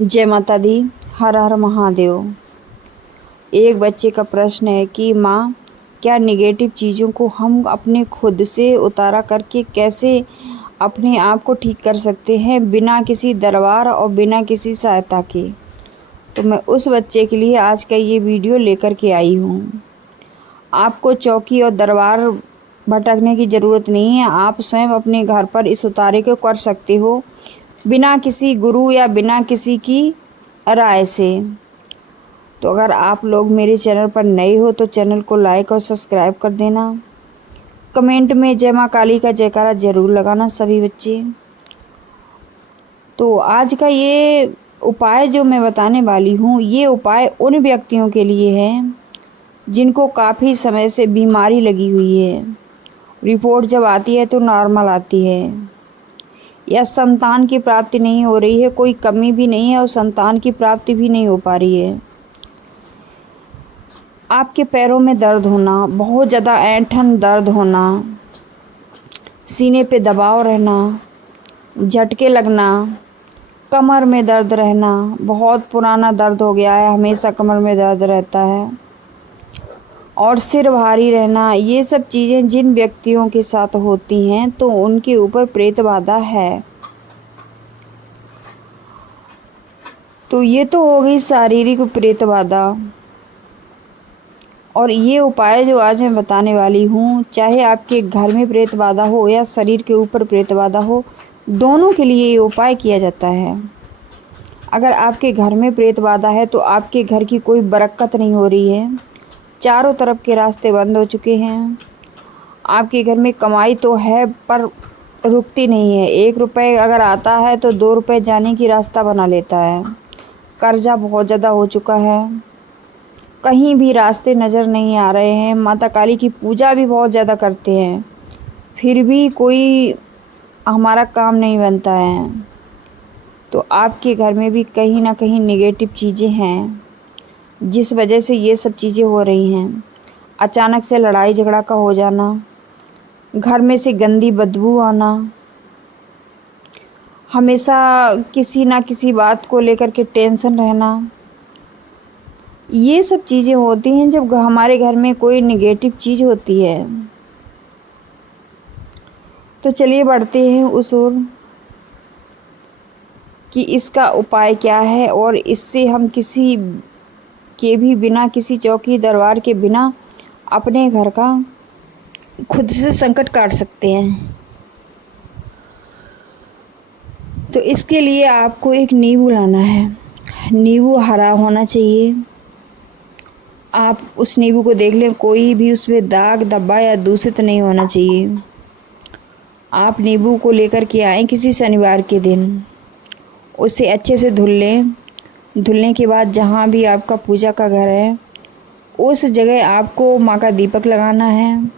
जय माता दी। हर हर महादेव। एक बच्चे का प्रश्न है कि माँ, क्या नेगेटिव चीज़ों को हम अपने खुद से उतारा करके कैसे अपने आप को ठीक कर सकते हैं बिना किसी दरबार और बिना किसी सहायता के। तो मैं उस बच्चे के लिए आज का ये वीडियो लेकर के आई हूँ। आपको चौकी और दरबार भटकने की ज़रूरत नहीं है। आप स्वयं अपने घर पर इस उतारे को कर सकते हो बिना किसी गुरु या बिना किसी की राय से। तो अगर आप लोग मेरे चैनल पर नए हो तो चैनल को लाइक और सब्सक्राइब कर देना। कमेंट में जय माँ काली का जयकारा ज़रूर लगाना सभी बच्चे। तो आज का ये उपाय जो मैं बताने वाली हूँ, ये उपाय उन व्यक्तियों के लिए है जिनको काफ़ी समय से बीमारी लगी हुई है। रिपोर्ट जब आती है तो नॉर्मल आती है, या संतान की प्राप्ति नहीं हो रही है, कोई कमी भी नहीं है और संतान की प्राप्ति भी नहीं हो पा रही है। आपके पैरों में दर्द होना, बहुत ज़्यादा ऐंठन दर्द होना, सीने पे दबाव रहना, झटके लगना, कमर में दर्द रहना, बहुत पुराना दर्द हो गया है, हमेशा कमर में दर्द रहता है, और सिर भारी रहना, ये सब चीज़ें जिन व्यक्तियों के साथ होती हैं तो उनके ऊपर प्रेत बाधा है। तो ये तो हो गई शारीरिक प्रेत बाधा। और ये उपाय जो आज मैं बताने वाली हूँ, चाहे आपके घर में प्रेत बाधा हो या शरीर के ऊपर प्रेत बाधा हो, दोनों के लिए ये उपाय किया जाता है। अगर आपके घर में प्रेत बाधा है तो आपके घर की कोई बरकत नहीं हो रही है, चारों तरफ के रास्ते बंद हो चुके हैं, आपके घर में कमाई तो है पर रुकती नहीं है, 1 रुपये अगर आता है तो 2 रुपये जाने की रास्ता बना लेता है, कर्जा बहुत ज़्यादा हो चुका है, कहीं भी रास्ते नज़र नहीं आ रहे हैं, माता काली की पूजा भी बहुत ज़्यादा करते हैं फिर भी कोई हमारा काम नहीं बनता है। तो आपके घर में भी कहीं ना कहीं नेगेटिव चीज़ें हैं जिस वजह से ये सब चीज़ें हो रही हैं। अचानक से लड़ाई झगड़ा का हो जाना, घर में से गंदी बदबू आना, हमेशा किसी ना किसी बात को लेकर के टेंशन रहना, ये सब चीज़ें होती हैं जब हमारे घर में कोई नेगेटिव चीज़ होती है। तो चलिए बढ़ते हैं उस ओर कि इसका उपाय क्या है और इससे हम किसी के भी बिना, किसी चौकी दरबार के बिना अपने घर का खुद से संकट काट सकते हैं। तो इसके लिए आपको एक नींबू लाना है। नींबू हरा होना चाहिए। आप उस नींबू को देख लें, कोई भी उसमें दाग धब्बा या दूषित नहीं होना चाहिए। आप नींबू को लेकर के आएँ किसी शनिवार के दिन, उसे अच्छे से धुल लें। धुलने के बाद जहाँ भी आपका पूजा का घर है उस जगह आपको माँ का दीपक लगाना है।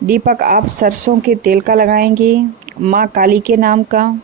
दीपक आप सरसों के तेल का लगाएंगे, माँ काली के नाम का।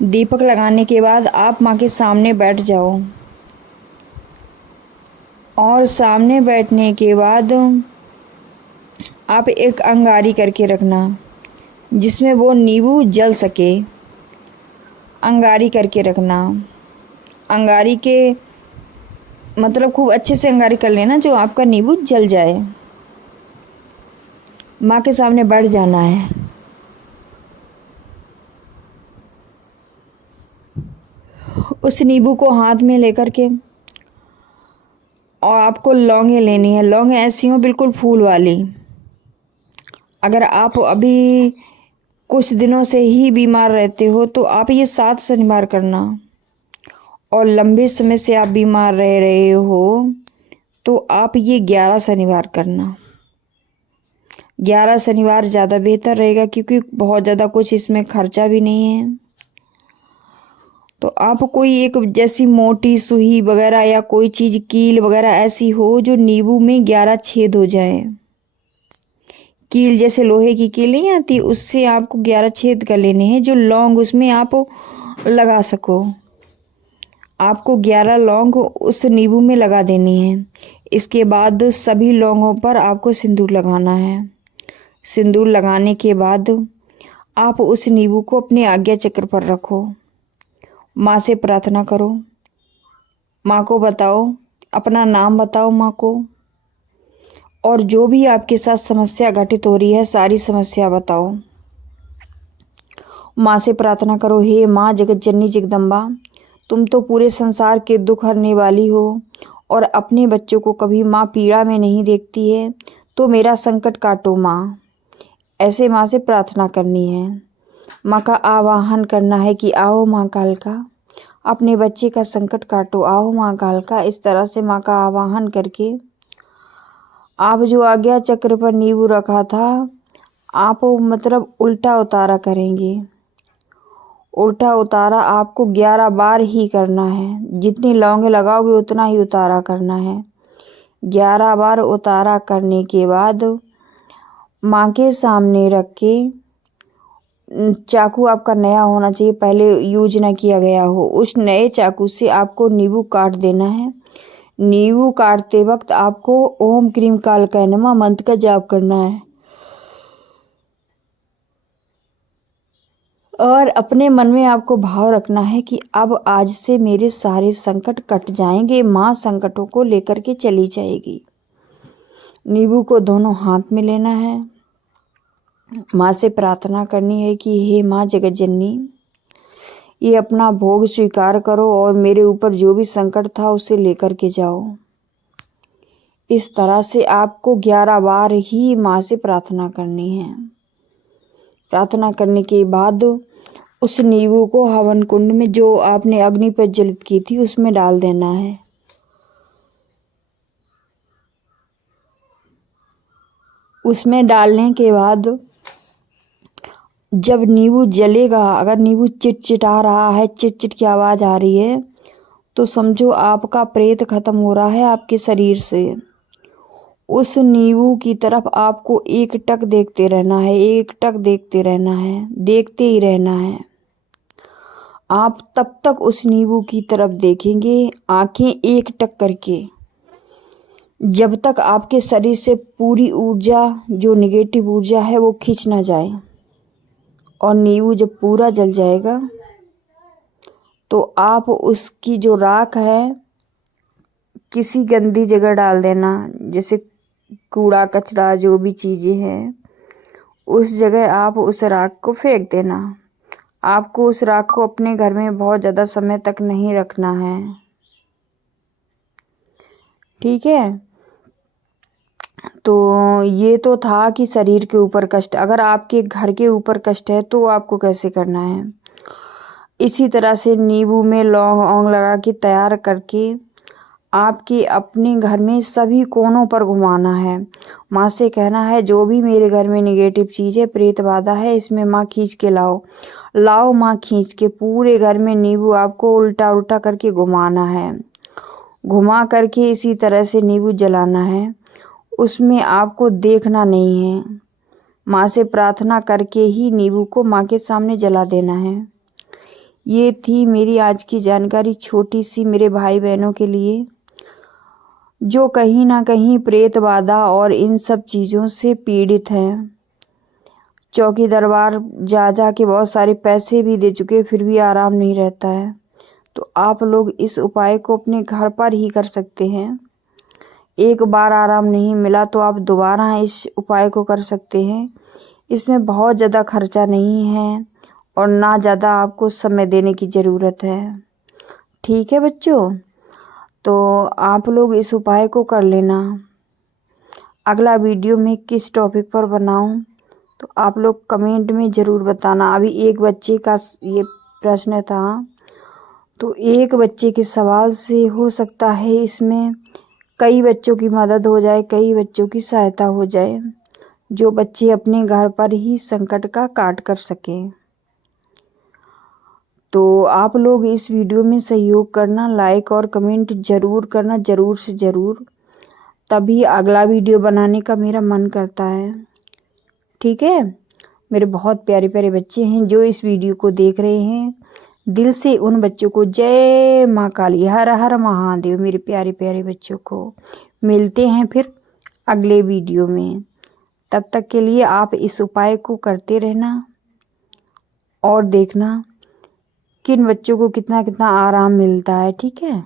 दीपक लगाने के बाद आप माँ के सामने बैठ जाओ, और सामने बैठने के बाद आप एक अंगारी करके रखना जिसमें वो नींबू जल सके। अंगारी करके रखना, अंगारी के मतलब खूब अच्छे से अंगारी कर लेना जो आपका नींबू जल जाए। माँ के सामने बैठ जाना है। उस नींबू को हाथ में लेकर के, और आपको लौंगे लेनी है। लौंगे ऐसी हो बिल्कुल फूल वाली। अगर आप अभी कुछ दिनों से ही बीमार रहते हो तो आप ये 7 शनिवार करना, और लंबे समय से आप बीमार रह रहे हो तो आप ये 11 शनिवार करना। 11 शनिवार ज़्यादा बेहतर रहेगा क्योंकि बहुत ज़्यादा कुछ इसमें खर्चा भी नहीं है। तो आप कोई एक जैसी मोटी सुई वगैरह या कोई चीज़, कील वगैरह ऐसी हो जो नींबू में 11 छेद हो जाए। कील जैसे लोहे की कील नहीं आती, उससे आपको 11 छेद कर लेने हैं जो लौंग उसमें आप लगा सको। आपको 11 लौंग उस नींबू में लगा देनी है। इसके बाद सभी लौंगों पर आपको सिंदूर लगाना है। सिंदूर लगाने के बाद आप उस नींबू को अपने आज्ञा चक्र पर रखो, माँ से प्रार्थना करो माँ को बताओ, अपना नाम बताओ माँ को, और जो भी आपके साथ समस्या घटित हो रही है सारी समस्या बताओ। माँ से प्रार्थना करो, हे माँ जगत जननी जगदम्बा, तुम तो पूरे संसार के दुख हरने वाली हो और अपने बच्चों को कभी माँ पीड़ा में नहीं देखती है, तो मेरा संकट काटो माँ। ऐसे माँ से प्रार्थना करनी है। माँ का आवाहन करना है कि आओ माँ कालका, अपने बच्चे का संकट काटो, आओ माँ कालका। इस तरह से माँ का आवाहन करके आप जो आज्ञा चक्र पर नींबू रखा था, आप मतलब उल्टा उतारा करेंगे। उल्टा उतारा आपको 11 बार ही करना है। जितनी लौंगे लगाओगे उतना ही उतारा करना है। 11 बार उतारा करने के बाद माँ के सामने रख के, चाकू आपका नया होना चाहिए, पहले यूज ना किया गया हो। उस नए चाकू से आपको नींबू काट देना है। नींबू काटते वक्त आपको ओम क्रीम कालका नमः मंत्र का जाप करना है और अपने मन में आपको भाव रखना है कि अब आज से मेरे सारे संकट कट जाएंगे। माँ संकटों को लेकर के चली जाएगी। नींबू को दोनों हाथ में लेना है। माँ से प्रार्थना करनी है कि हे माँ जगत जननी, ये अपना भोग स्वीकार करो और मेरे ऊपर जो भी संकट था उसे लेकर के जाओ। इस तरह से आपको 11 बार ही माँ से प्रार्थना करनी है। प्रार्थना करने के बाद उस नींबू को हवन कुंड में जो आपने अग्नि पर ज्वलित की थी उसमें डाल देना है। उसमें डालने के बाद जब नींबू जलेगा, अगर नींबू चिटचिटा रहा है, चिटचिट की आवाज़ आ रही है, तो समझो आपका प्रेत खत्म हो रहा है आपके शरीर से। उस नींबू की तरफ आपको एकटक देखते रहना है, एकटक देखते रहना है, देखते ही रहना है। आप तब तक उस नींबू की तरफ देखेंगे आंखें एकटक करके, जब तक आपके शरीर से पूरी ऊर्जा, जो नेगेटिव ऊर्जा है, वो खींच ना जाए। और नींबू जब पूरा जल जाएगा तो आप उसकी जो राख है किसी गंदी जगह डाल देना, जैसे कूड़ा कचरा जो भी चीज़ें हैं, उस जगह आप उस राख को फेंक देना। आपको उस राख को अपने घर में बहुत ज़्यादा समय तक नहीं रखना है, ठीक है। तो ये तो था कि शरीर के ऊपर कष्ट। अगर आपके घर के ऊपर कष्ट है तो आपको कैसे करना है। इसी तरह से नींबू में लौंग औंग लगा के तैयार करके आपके अपने घर में सभी कोनों पर घुमाना है। माँ से कहना है जो भी मेरे घर में नेगेटिव चीज़ है, प्रेत बाधा है, इसमें माँ खींच के लाओ, लाओ माँ खींच के। पूरे घर में नींबू आपको उल्टा उल्टा करके घुमाना है। घुमा करके इसी तरह से नींबू जलाना है। उसमें आपको देखना नहीं है। माँ से प्रार्थना करके ही नींबू को माँ के सामने जला देना है। ये थी मेरी आज की जानकारी, छोटी सी, मेरे भाई बहनों के लिए जो कहीं ना कहीं प्रेत बाधा और इन सब चीज़ों से पीड़ित हैं। चौकी दरबार जा के बहुत सारे पैसे भी दे चुके, फिर भी आराम नहीं रहता है। तो आप लोग इस उपाय को अपने घर पर ही कर सकते हैं। एक बार आराम नहीं मिला तो आप दोबारा इस उपाय को कर सकते हैं। इसमें बहुत ज़्यादा खर्चा नहीं है और ना ज़्यादा आपको समय देने की ज़रूरत है, ठीक है बच्चों। तो आप लोग इस उपाय को कर लेना। अगला वीडियो मैं किस टॉपिक पर बनाऊं तो आप लोग कमेंट में ज़रूर बताना। अभी एक बच्चे का ये प्रश्न था, तो एक बच्चे के सवाल से हो सकता है इसमें कई बच्चों की मदद हो जाए, कई बच्चों की सहायता हो जाए, जो बच्चे अपने घर पर ही संकट का काट कर सकें। तो आप लोग इस वीडियो में सहयोग करना, लाइक और कमेंट ज़रूर करना, ज़रूर से ज़रूर, तभी अगला वीडियो बनाने का मेरा मन करता है, ठीक है। मेरे बहुत प्यारे प्यारे बच्चे हैं जो इस वीडियो को देख रहे हैं, दिल से उन बच्चों को जय माँ काली, हर हर महादेव। मेरे प्यारे प्यारे बच्चों को मिलते हैं फिर अगले वीडियो में। तब तक के लिए आप इस उपाय को करते रहना और देखना किन बच्चों को कितना कितना आराम मिलता है, ठीक है।